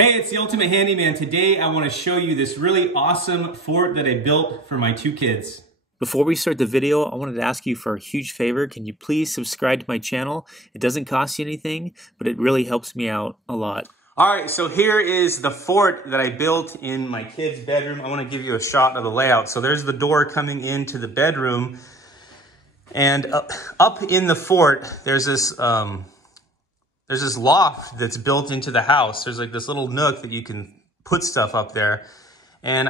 Hey, it's the Ultimate Handyman. Today I want to show you this really awesome fort that I built for my two kids. Before we start the video, I wanted to ask you for a huge favor. Can you please subscribe to my channel? It doesn't cost you anything, but it really helps me out a lot. All right, so here is the fort that I built in my kids' bedroom. I want to give you a shot of the layout. So there's the door coming into the bedroom. And up in the fort, there's this loft that's built into the house. There's like this little nook that you can put stuff up there. And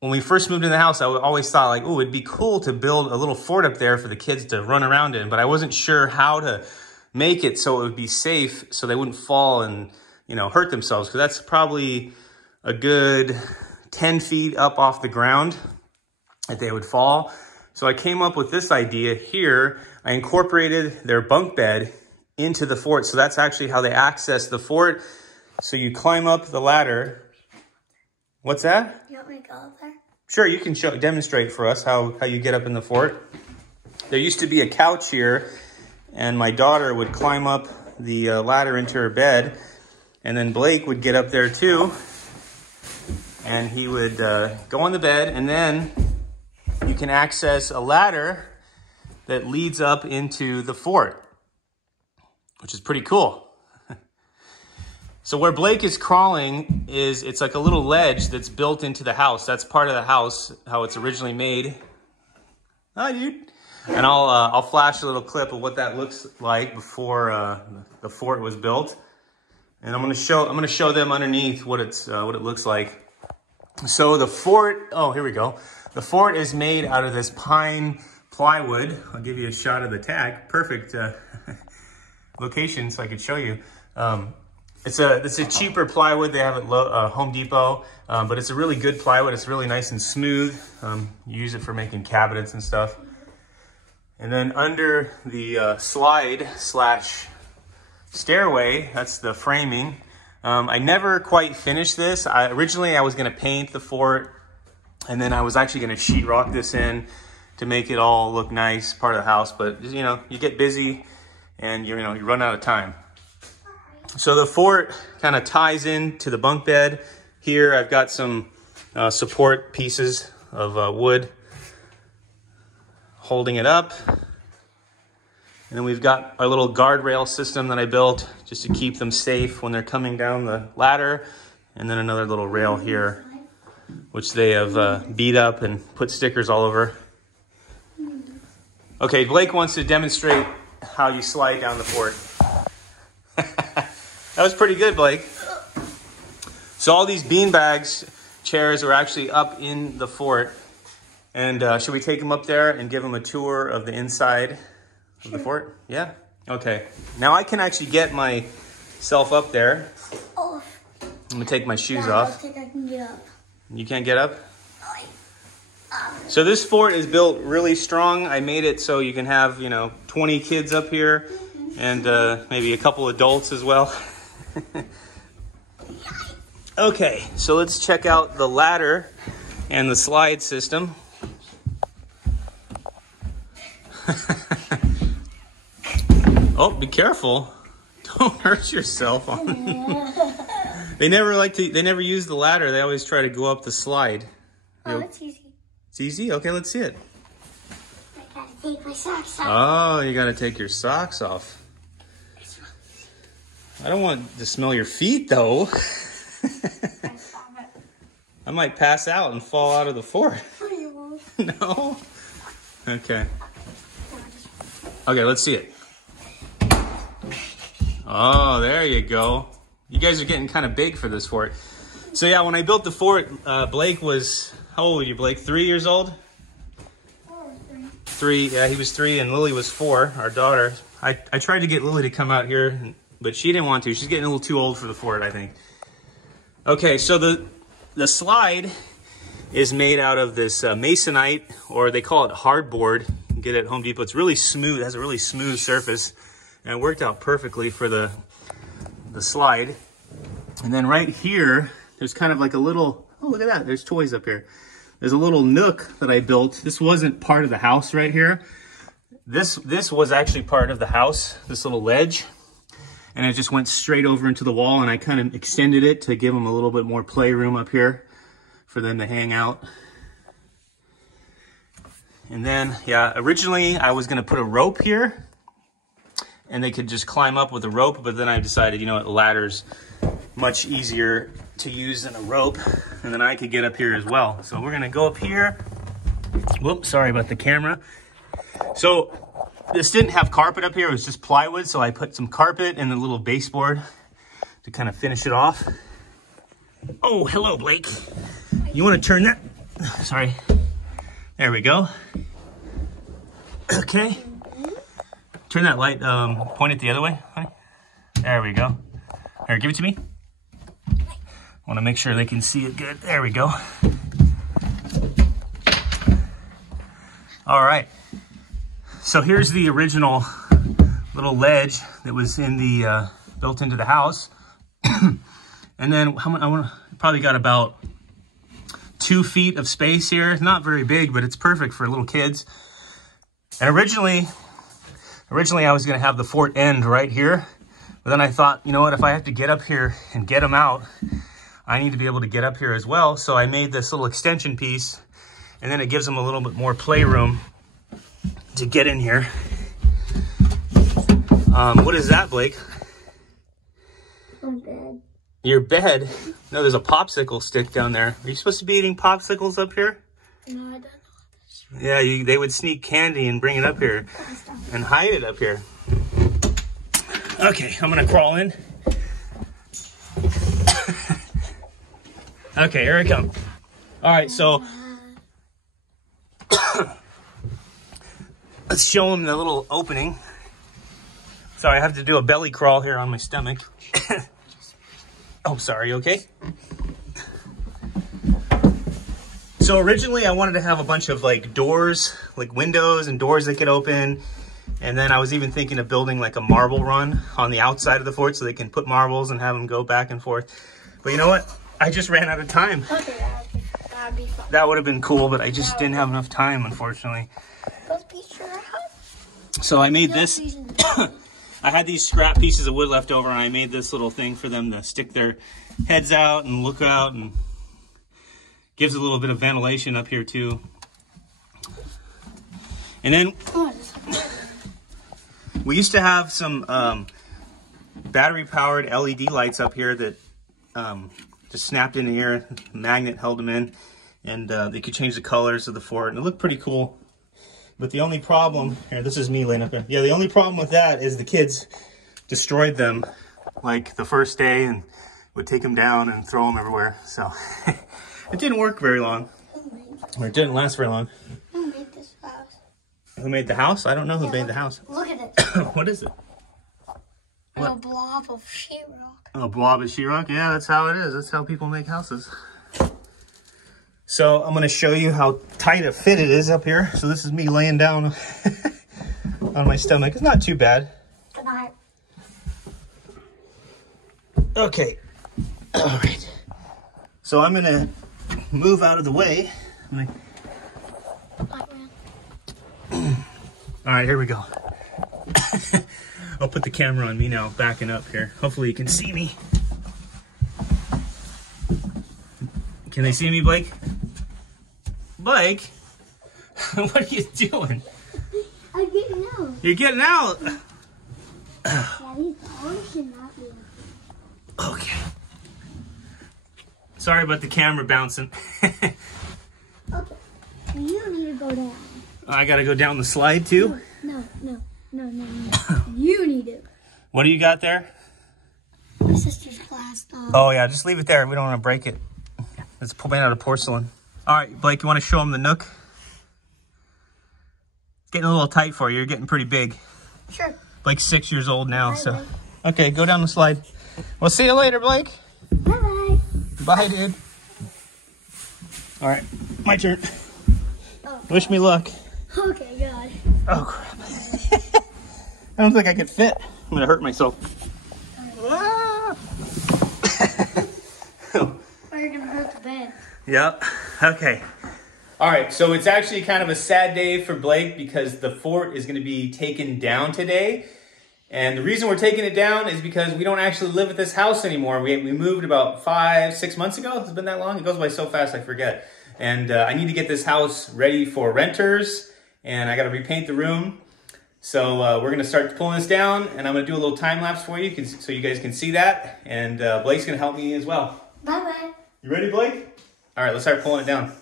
when we first moved into the house, I always thought like, ooh, it'd be cool to build a little fort up there for the kids to run around in. But I wasn't sure how to make it so it would be safe, so they wouldn't fall and, you know, hurt themselves. Because that's probably a good 10 feet up off the ground that they would fall. So I came up with this idea here. I incorporated their bunk bed into the fort. So that's actually how they access the fort. So you climb up the ladder. What's that? You want me to go up there? Sure, you can demonstrate for us how you get up in the fort. There used to be a couch here, and my daughter would climb up the ladder into her bed, and then Blake would get up there too, and he would go on the bed, and then you can access a ladder that leads up into the fort, which is pretty cool. So where Blake is crawling it's like a little ledge that's built into the house. That's part of the house, how it's originally made. Hi, dude. And I'll flash a little clip of what that looks like before the fort was built. And I'm gonna show them underneath what it looks like. So the fort, oh, here we go. The fort is made out of this pine plywood. I'll give you a shot of the tag. Perfect location so I could show you. It's a cheaper plywood they have at Home Depot, but it's a really good plywood. It's really nice and smooth. You use it for making cabinets and stuff. And then under the slide / stairway, that's the framing. I never quite finished this. Originally I was gonna paint the fort, and then I was actually gonna sheetrock this in to make it all look nice, part of the house. But you know, you get busy and you run out of time. So the fort kind of ties into the bunk bed. Here I've got some support pieces of wood holding it up. And then we've got our little guardrail system that I built just to keep them safe when they're coming down the ladder. And then another little rail here, which they have beat up and put stickers all over. Okay, Blake wants to demonstrate how you slide down the fort. That was pretty good, Blake. So all these beanbags chairs are actually up in the fort. And should we take them up there and give them a tour of the inside of the fort? Yeah? Okay. Now I can actually get myself up there. Oh. I'm gonna take my shoes I off. don't think I can get up. You can't get up? So this fort is built really strong. I made it so you can have, 20 kids up here and maybe a couple adults as well. Okay, so let's check out the ladder and the slide system. Oh, be careful. Don't hurt yourself. They never use the ladder. They always try to go up the slide. Oh, it's easy. It's easy? Okay, let's see it. I gotta take my socks off. Oh, you gotta take your socks off. I don't want to smell your feet, though. I might pass out and fall out of the fort. You won't. No? Okay. Okay, let's see it. Oh, there you go. You guys are getting kind of big for this fort. So yeah, when I built the fort, Blake was, how old were you, Blake? 3 years old? 4 or 3. 3, yeah, he was 3, and Lily was 4, our daughter. I tried to get Lily to come out here, but she didn't want to. She's getting a little too old for the fort, I think. Okay, so the slide is made out of this masonite, or they call it hardboard. You can get it at Home Depot. It's really smooth. It has a really smooth surface, and it worked out perfectly for the slide. And then right here, there's kind of like a little, oh, look at that. There's toys up here. There's a little nook that I built. This wasn't part of the house right here. This was actually part of the house, this little ledge. and it just went straight over into the wall, and I kind of extended it to give them a little bit more playroom up here for them to hang out. And then, yeah, originally I was gonna put a rope here and they could just climb up with a rope, but then I decided, you know what, a ladder's much easier to use than a rope, and then I could get up here as well. So we're gonna go up here. Whoops, sorry about the camera. So this didn't have carpet up here, it was just plywood, so I put some carpet and a little baseboard to kind of finish it off. Oh, hello, Blake. You wanna turn that? Sorry. There we go. Okay. Turn that light, point it the other way, honey. There we go. Here, give it to me. I want to make sure they can see it good. There we go. All right. So here's the original little ledge that was in the built into the house. And then probably got about 2 feet of space here. Not very big, but it's perfect for little kids. And originally I was going to have the fort end right here, but then I thought, you know what, if I have to get up here and get them out, I need to be able to get up here as well. So I made this little extension piece, and then it gives them a little bit more playroom to get in here. What is that, Blake? My bed. Your bed? No, there's a popsicle stick down there. Are you supposed to be eating popsicles up here? No, I don't know. Yeah, they would sneak candy and bring it up here and hide it up here. Okay, I'm gonna crawl in. Okay, here I come. All right, so let's show them the little opening. Sorry, I have to do a belly crawl here on my stomach. Oh, sorry, okay? So originally I wanted to have a bunch of like doors, like windows and doors that could open. And then I was even thinking of building like a marble run on the outside of the fort so they can put marbles and have them go back and forth. But you know what? I just ran out of time. Okay, that'd be fun. That would have been cool, but I just didn't have enough time, unfortunately. Let's be sure. So I made this. I had these scrap pieces of wood left over, and I made this little thing for them to stick their heads out and look out, and gives a little bit of ventilation up here too. And then we used to have some battery powered LED lights up here that just snapped in here, magnet held them in, and they could change the colors of the fort, and it looked pretty cool. But the only problem, here, this is me laying up there. Yeah, the only problem with that is the kids destroyed them like the first day and would take them down and throw them everywhere. So it didn't work very long, or it didn't last very long. Who made this house? Who made the house? I don't know who made the house. Look at it. What is it? A blob of sheetrock. A blob of sheetrock? Yeah, that's how it is. That's how people make houses. So I'm going to show you how tight a fit it is up here. So this is me laying down on my stomach. It's not too bad. Good night. Okay. All right. So I'm going to move out of the way. All right, here we go. I'll put the camera on me now, backing up here. Hopefully you can see me. Can they see me, Blake? Blake? What are you doing? I'm getting out. You're getting out. Daddy, I should not be. Okay. Sorry about the camera bouncing. Okay. You need to go down. I gotta go down the slide too? No. You need to. What do you got there? My sister's glass dog. Oh yeah, just leave it there. We don't want to break it. It's made out of porcelain. All right, Blake, you want to show them the nook? It's getting a little tight for you. You're getting pretty big. Sure. Blake's 6 years old now, Bye, so. Blake. Okay, go down the slide. We'll see you later, Blake. Bye-bye. Bye, dude. All right, my turn. Oh. Wish me luck. Okay, God. Oh, crap. I don't think I could fit. I'm going to hurt myself. Ah. We're going to hurt the bed. Yep. Okay. All right. So it's actually kind of a sad day for Blake because the fort is going to be taken down today. And the reason we're taking it down is because we don't actually live at this house anymore. We moved about 5-6 months ago. It's been that long. It goes by so fast I forget. And I need to get this house ready for renters, and I got to repaint the room. So we're gonna start pulling this down, and I'm gonna do a little time lapse for you so you guys can see that. And Blake's gonna help me as well. Bye-bye. You ready, Blake? All right, let's start pulling it down.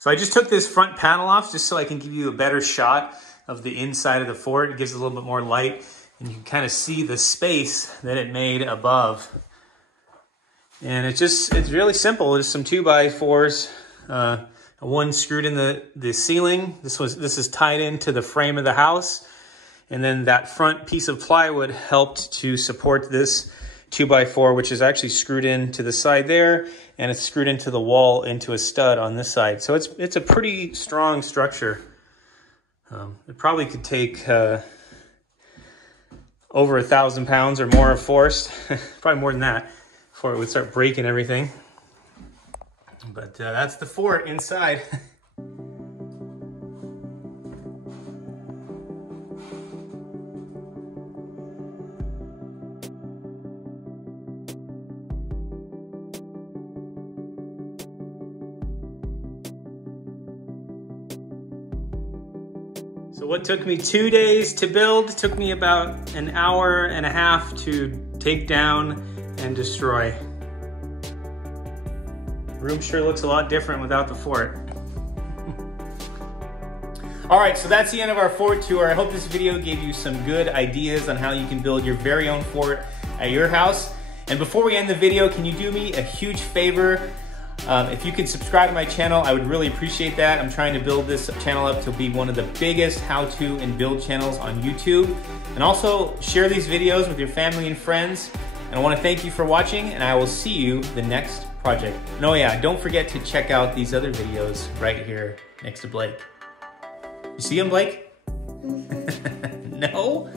So I just took this front panel off just so I can give you a better shot of the inside of the fort. It gives it a little bit more light, and you can kind of see the space that it made above. And it's really simple. There's some 2x4s, one screwed in the ceiling. This is tied into the frame of the house. And then that front piece of plywood helped to support this 2x4, which is actually screwed into the side there, and it's screwed into the wall into a stud on this side. So it's a pretty strong structure. It probably could take over 1,000 pounds or more of force, probably more than that, before it would start breaking everything. But that's the fort inside. So what took me 2 days to build took me about an hour and a half to take down and destroy. The room sure looks a lot different without the fort. All right, so that's the end of our fort tour. I hope this video gave you some good ideas on how you can build your very own fort at your house. And before we end the video, can you do me a huge favor? If you could subscribe to my channel, I would really appreciate that. I'm trying to build this channel up to be one of the biggest how-to and build channels on YouTube. And also share these videos with your family and friends. And I want to thank you for watching, and I will see you the next project. And oh yeah, don't forget to check out these other videos right here next to Blake. You see him, Blake? No?